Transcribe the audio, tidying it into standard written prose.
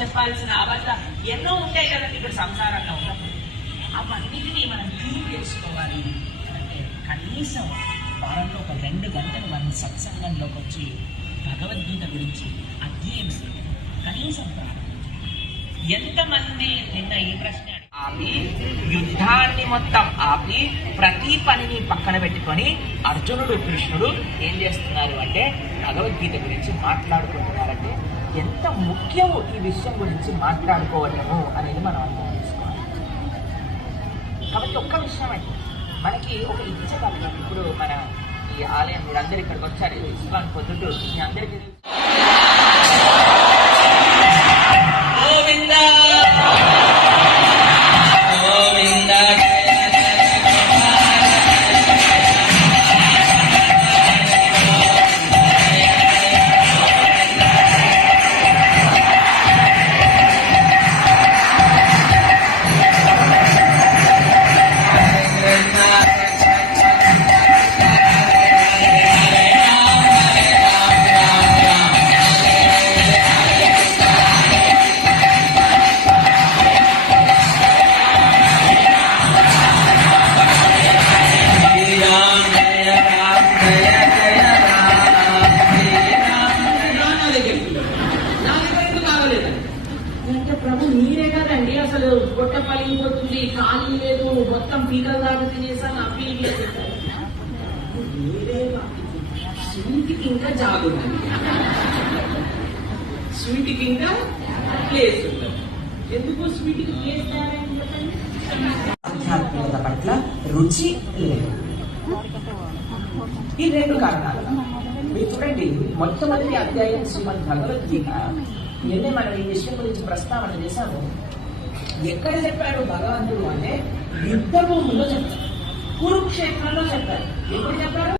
చెప్పాల్సిన అబద్ధ ఎన్నో ఉంటాయి కదండి ఇప్పుడు సంసారంలో ఉన్నప్పుడు. అవన్నిటినీ మనం క్యూర్ చేసుకోవాలి అంటే కనీసం వారంలో ఒక 2 గంటలు మనం సత్సంగంలోకి వచ్చి భగవద్గీత గురించి అధ్యయనం కనీసం ప్రారంభించాలి. ఎంతమంది నిన్న ఈ ప్రశ్న ఆపి యుద్ధాన్ని మొత్తం ఆపి ప్రతి పనిని పక్కన పెట్టుకొని అర్జునుడు కృష్ణుడు ఏం చేస్తున్నారు అంటే భగవద్గీత గురించి మాట్లాడుకుంటున్నారంటే ఎంత ముఖ్యమో ఈ విషయం గురించి మాట్లాడుకోవటము అనేది మనం అర్థం చేసుకోవాలి. కాబట్టి ఒక్క విషయం అయితే మనకి ఒక ఇచ్చగలం. ఇప్పుడు మన ఈ ఆలయం మీరందరూ ఇక్కడికి వచ్చారు, ఇస్కాన్ పొద్దుటూరు, మీ అందరికీ అసలు పొట్ట పలిగిపోతుంది, ఖాళీ లేదు, మొత్తం పీకలు దాకా తినేసాను, అప్పీల్ చేసేసారు. స్వీట్కి ఇంకా జాబ్ ఉంది, స్వీట్కి ఇంకా ప్లేస్ ఉంది. ఎందుకు స్వీట్కి ప్లేస్ తయారైంది చెప్పండి? ఆధ్యాత్మికత పట్ల రుచి లేదు. ఈ 2 కారణాలు. మీరు చూడండి, మొట్టమొదటి అధ్యాయం శ్రీమద్ భగవద్గీత నిన్నే మనం ఈ విషయం గురించి ప్రస్తావన చేశాము. ఎక్కడ చెప్పాడు భగవంతుడు అంటే యుద్ధ భూముల్లో చెప్పారు, కురుక్షేత్రంలో చెప్పారు. ఎప్పుడు చెప్పారు?